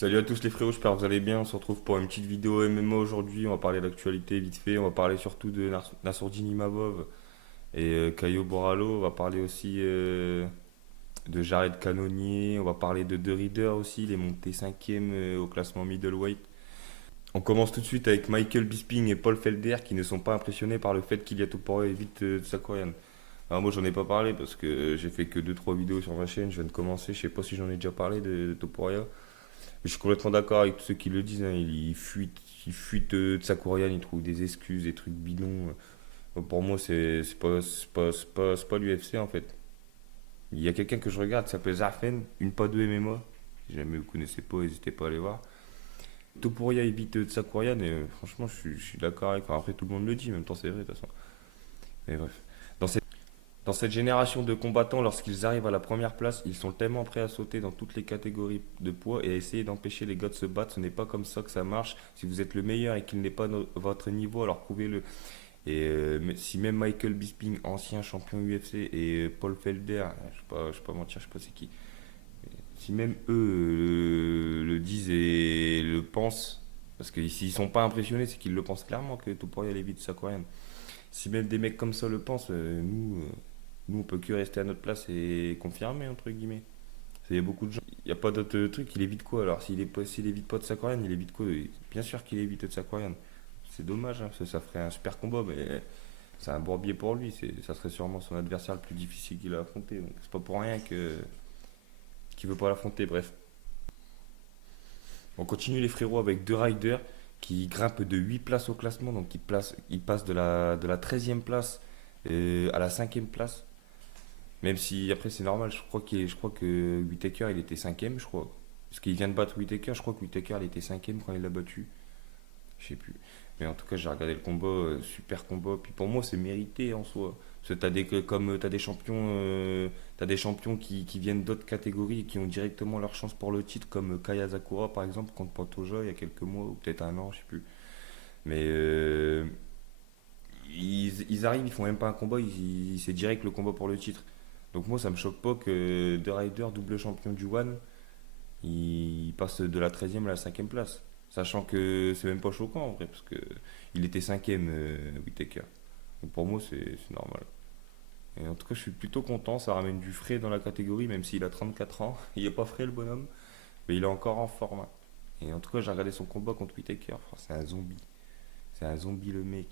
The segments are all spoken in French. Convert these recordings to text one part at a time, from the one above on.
Salut à tous les frérots, j'espère que vous allez bien. On se retrouve pour une petite vidéo MMA aujourd'hui. On va parler d'actualité vite fait. On va parler surtout de Nassourdine Imavov et Caio Borralho. On va parler aussi de Jared Cannonier. On va parler de The Reader aussi. Il est monté cinquième au classement middleweight. On commence tout de suite avec Michael Bisping et Paul Felder qui ne sont pas impressionnés par le fait qu'Ilia Topuria évite Tsakorian. Alors moi j'en ai pas parlé parce que j'ai fait que deux trois vidéos sur ma chaîne. Je viens de commencer. Je sais pas si j'en ai déjà parlé de Topuria. Je suis complètement d'accord avec tous ceux qui le disent, hein. Il fuite de Tsakurian, il trouve des excuses, des trucs bidons. Pour moi, c'est pas l'UFC en fait. Il y a quelqu'un que je regarde qui s'appelle Zarfen, une pas deux MMA. Si jamais vous connaissez pas, n'hésitez pas à aller voir. Topuria évite Tsakurian et franchement, je suis d'accord avec. Enfin, après, tout le monde le dit, en même temps, c'est vrai de toute façon. Mais bref. Dans cette Dans cette génération de combattants, lorsqu'ils arrivent à la première place, ils sont tellement prêts à sauter dans toutes les catégories de poids et à essayer d'empêcher les gars de se battre. Ce n'est pas comme ça que ça marche. Si vous êtes le meilleur et qu'il n'est pas votre niveau, alors prouvez-le. Et si même Michael Bisping, ancien champion UFC, et Paul Felder, je vais pas mentir, je sais pas c'est qui, si même eux le disent et le pensent, parce que s'ils sont pas impressionnés, c'est qu'ils le pensent clairement que Topuria est vite Sakorian. Si même des mecs comme ça le pensent, nous, on peut que rester à notre place et confirmer, entre guillemets. Il y a beaucoup de gens. Il n'y a pas d'autre truc, il évite quoi alors s'il évite pas de Sakorian, il évite quoi? Bien sûr qu'il évite de Sakorian. C'est dommage, hein, parce que ça ferait un super combat, mais c'est un bourbier pour lui. Ça serait sûrement son adversaire le plus difficile qu'il a affronté. Donc c'est pas pour rien qu'il veut pas l'affronter. Bref, on continue les frérots avec deux riders qui grimpent de 8 places au classement. Donc il passe de la 13e place à la 5e place. Même si après c'est normal, je crois que Whittaker il était cinquième, je crois. Parce qu'il vient de battre Whittaker, je crois que Whittaker il était cinquième quand il l'a battu. Je sais plus. Mais en tout cas j'ai regardé le combat, super combat. Puis pour moi c'est mérité en soi. Parce que t'as des champions qui viennent d'autres catégories et qui ont directement leur chance pour le titre, comme Kaya Sakura par exemple contre Pantoja il y a quelques mois, ou peut-être un an, je sais plus. Mais ils arrivent, ils font même pas un combat, c'est direct le combat pour le titre. Donc moi, ça me choque pas que De Ryder, double champion du One, il passe de la 13e à la 5e place. Sachant que c'est même pas choquant en vrai, parce que il était 5e, Whittaker. Donc pour moi, c'est normal. Et en tout cas, je suis plutôt content, ça ramène du frais dans la catégorie, même s'il a 34 ans. Il est pas frais le bonhomme, mais il est encore en forme, hein. Et en tout cas, j'ai regardé son combat contre Whittaker. Enfin, c'est un zombie. C'est un zombie le mec.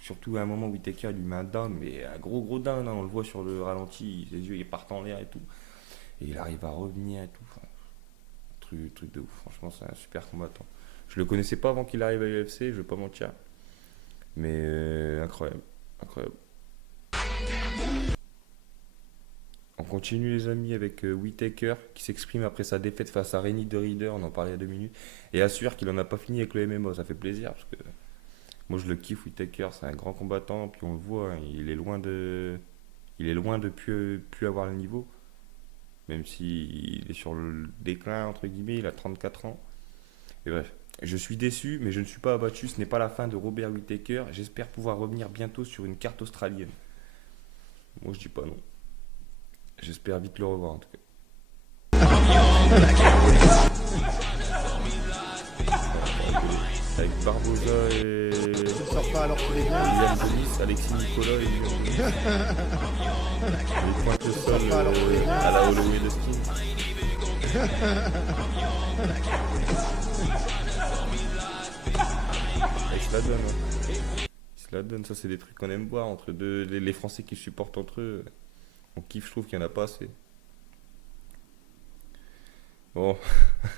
Surtout à un moment où Whittaker lui met un down, mais un gros gros down, hein. On le voit sur le ralenti, ses yeux ils partent en l'air et tout. Et il arrive à revenir et tout. Enfin, truc de ouf. Franchement, c'est un super combattant. Je le connaissais pas avant qu'il arrive à l'UFC, je vais pas mentir. Mais incroyable. Incroyable. On continue les amis avec Whittaker qui s'exprime après sa défaite face à Renny de Reader, on en parlait il y a 2 minutes, et assure qu'il en a pas fini avec le MMA. Ça fait plaisir parce que moi je le kiffe Whittaker, c'est un grand combattant, puis on le voit, hein, il est loin de plus avoir le niveau, même s'il est sur le déclin entre guillemets, il a 34 ans. Et bref, je suis déçu, mais je ne suis pas abattu. Ce n'est pas la fin de Robert Whittaker. J'espère pouvoir revenir bientôt sur une carte australienne. Moi je dis pas non. J'espère vite le revoir en tout cas. Voilà, pour rigoler. Avec Barbosa et Je ne sors pas alors que les bons. William Denis, Alexis Nicolas et William Denis. Et il pointe le Je ne sol sors pas alors que les à la bons. Holloway de Sting. Et il se la donne, hein. Il se la donne, ça c'est des trucs qu'on aime voir entre les Français qui supportent entre eux. On kiffe, je trouve qu'il n'y en a pas assez. Bon,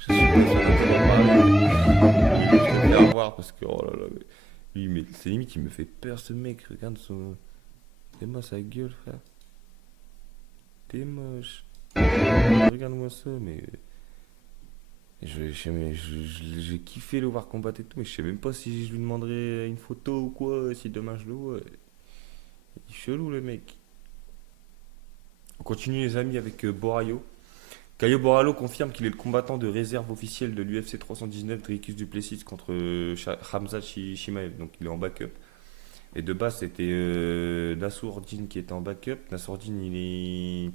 je suis pas sûr de pouvoir parler. Je te fais au revoir parce que, oh là là, lui, mais c'est limite, il me fait peur ce mec. Regarde son. Regarde-moi sa gueule, frère. T'es moche. Regarde-moi ça, mais. J'ai kiffé le voir combattre et tout, mais je sais même pas si je lui demanderais une photo ou quoi, si demain je le vois. Il est chelou le mec. On continue les amis avec Borayo. Caio Borralho confirme qu'il est le combattant de réserve officiel de l'UFC 319 Dricus Duplessis contre Khamzat Chimaev, donc il est en backup. Et de base c'était Nassourdine qui était en backup. Nassourdine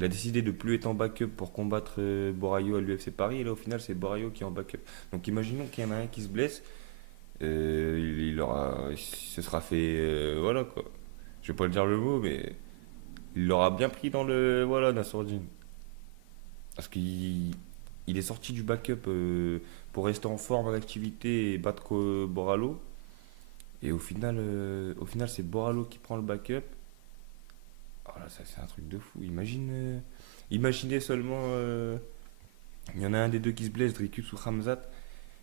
Il a décidé de plus être en backup pour combattre Borayo à l'UFC Paris. Et là, au final, c'est Borayo qui est en backup. Donc, imaginons qu'il y en a un qui se blesse. Il se sera fait. Voilà quoi. Je vais pas le dire le mot, mais il l'aura bien pris dans le. Voilà, Nassourdine. Parce qu'il est sorti du backup pour rester en forme, en activité et battre Boralo. Et au final c'est Boralo qui prend le backup. Oh là, ça c'est un truc de fou. Imaginez seulement, il y en a un des deux qui se blesse, Dricus ou Hamzat,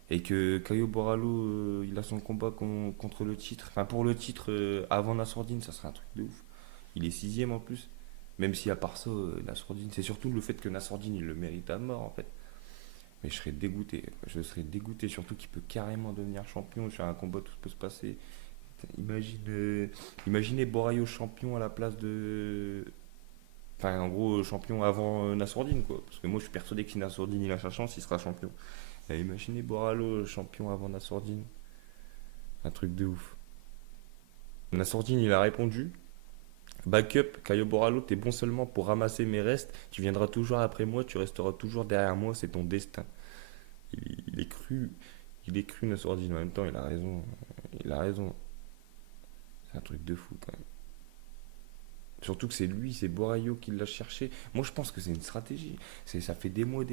et que Caio Boralo, il a son combat contre le titre. Enfin, pour le titre avant Nassourdine, ça serait un truc de ouf. Il est sixième en plus. Même si à part ça, Nassourdine, c'est surtout le fait que Nassourdine, il le mérite à mort en fait. Mais je serais dégoûté. Je serais dégoûté, surtout qu'il peut carrément devenir champion sur un combat, tout peut se passer. Imaginez Borayo champion à la place de. Enfin, en gros, champion avant Nassourdine, quoi. Parce que moi, je suis persuadé que si Nassourdine il a sa chance, il sera champion. Et imaginez Boralo champion avant Nassourdine. Un truc de ouf. Nassourdine, il a répondu. Backup, Caio Boralo, t'es bon seulement pour ramasser mes restes. Tu viendras toujours après moi, tu resteras toujours derrière moi, c'est ton destin. Il est cru. Il est cru, Nassourdine. En même temps, il a raison. Il a raison. C'est un truc de fou, quand même. Surtout que c'est lui, c'est Borayo qui l'a cherché. Moi, je pense que c'est une stratégie. Ça fait des mois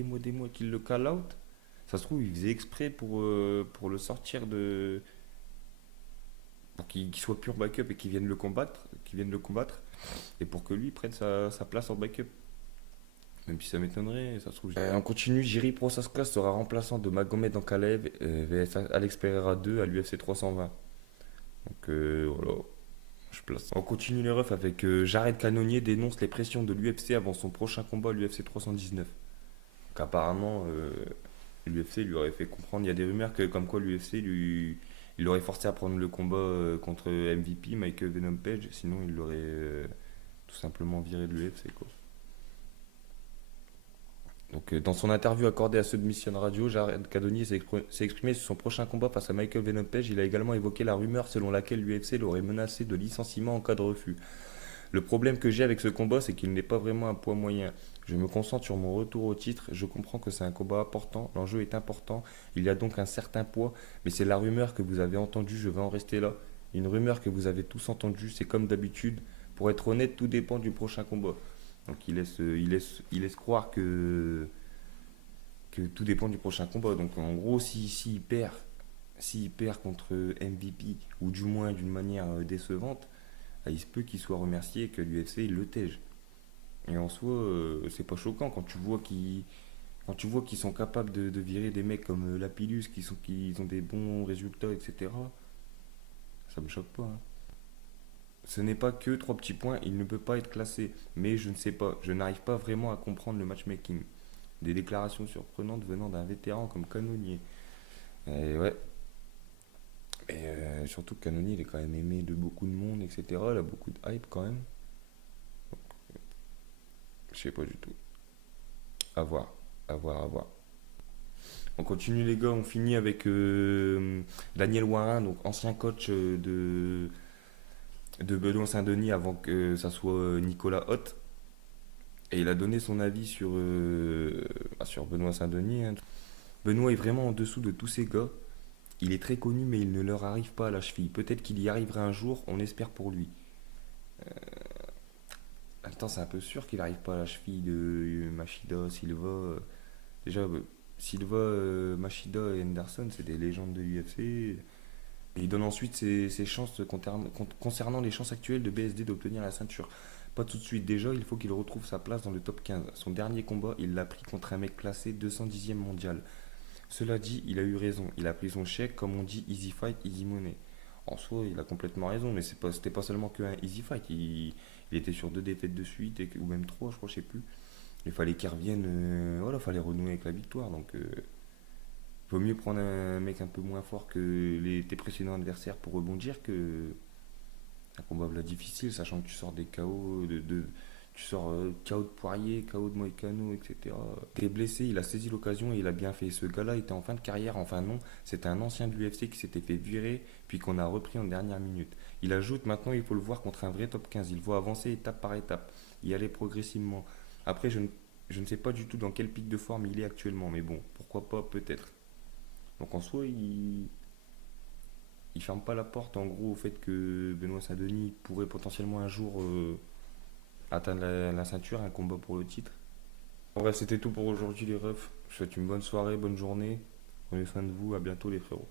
qu'il le call out. Ça se trouve, il faisait exprès pour le sortir de. Pour qu'il soit pur backup et qu'il vienne le combattre. Et pour que lui prenne sa place en backup. Même si ça m'étonnerait, ça se trouve. On continue, Jiri Prochaska sera remplaçant de Magomed Ankalaev vs Alex Pereira 2 à l'UFC 320. Donc voilà, je place. On continue les refs avec Jared Cannonier dénonce les pressions de l'UFC avant son prochain combat à l'UFC 319. Donc apparemment, l'UFC lui aurait fait comprendre, il y a des rumeurs que comme quoi l'UFC il l'aurait forcé à prendre le combat contre MVP, Michael Venom Page, sinon il l'aurait tout simplement viré de l'UFC quoi. Donc, dans son interview accordée à Submission Radio, Jared Cannonier s'est exprimé sur son prochain combat face à Michael Venom Page. Il a également évoqué la rumeur selon laquelle l'UFC l'aurait menacé de licenciement en cas de refus. Le problème que j'ai avec ce combat, c'est qu'il n'est pas vraiment un poids moyen. Je me concentre sur mon retour au titre, je comprends que c'est un combat important, l'enjeu est important, il y a donc un certain poids, mais c'est la rumeur que vous avez entendue, je vais en rester là. Une rumeur que vous avez tous entendue, c'est comme d'habitude. Pour être honnête, tout dépend du prochain combat. Donc il laisse croire que tout dépend du prochain combat. Donc en gros, s'il perd contre MVP, ou du moins d'une manière décevante, il se peut qu'il soit remercié et que l'UFC il le tège. Et en soi, c'est pas choquant quand tu vois qu'ils sont capables de virer des mecs comme Lapillus, qui ont des bons résultats, etc. Ça me choque pas, hein. Ce n'est pas que trois petits points, il ne peut pas être classé. Mais je ne sais pas, je n'arrive pas vraiment à comprendre le matchmaking. Des déclarations surprenantes venant d'un vétéran comme Cannonier. Et ouais. Et surtout que Cannonier, il est quand même aimé de beaucoup de monde, etc. Il a beaucoup de hype quand même. Je sais pas du tout. À voir, à voir, à voir. On continue les gars, on finit avec Daniel Warin, donc ancien coach de Benoît Saint-Denis avant que ça soit Nicolas Hoth. Et il a donné son avis sur Benoît Saint-Denis, hein. Benoît est vraiment en dessous de tous ces gars. Il est très connu, mais il ne leur arrive pas à la cheville. Peut-être qu'il y arrivera un jour, on espère pour lui. Attends, c'est un peu sûr qu'il n'arrive pas à la cheville de Machida, Silva. Déjà, Silva, Machida et Henderson, c'est des légendes de l'UFC. Et il donne ensuite ses chances concernant les chances actuelles de BSD d'obtenir la ceinture. Pas tout de suite déjà, il faut qu'il retrouve sa place dans le top 15. Son dernier combat, il l'a pris contre un mec classé 210e mondial. Cela dit, il a eu raison. Il a pris son chèque, comme on dit, easy fight, easy money. En soi, il a complètement raison, mais c'était pas seulement qu'un easy fight. Il était sur deux défaites de suite, ou même trois, je crois, je sais plus. Il fallait qu'il revienne, voilà, il fallait renouer avec la victoire. Donc, vaut mieux prendre un mec un peu moins fort que tes précédents adversaires pour rebondir que un combat là difficile, sachant que tu sors des KO tu sors KO de Poirier, KO de Moïcano, etc. T'es blessé, il a saisi l'occasion et il a bien fait. Ce gars-là était en fin de carrière, enfin non, c'était un ancien de l'UFC qui s'était fait virer, puis qu'on a repris en dernière minute. Il ajoute maintenant, il faut le voir contre un vrai top 15. Il faut avancer étape par étape, y aller progressivement. Après, je ne sais pas du tout dans quel pic de forme il est actuellement, mais bon, pourquoi pas, peut-être. Donc en soi, il ferme pas la porte en gros au fait que Benoît Saint-Denis pourrait potentiellement un jour atteindre la ceinture, un combat pour le titre. En vrai, c'était tout pour aujourd'hui les refs. Je vous souhaite une bonne soirée, bonne journée. Prenez soin de vous, à bientôt les frérots.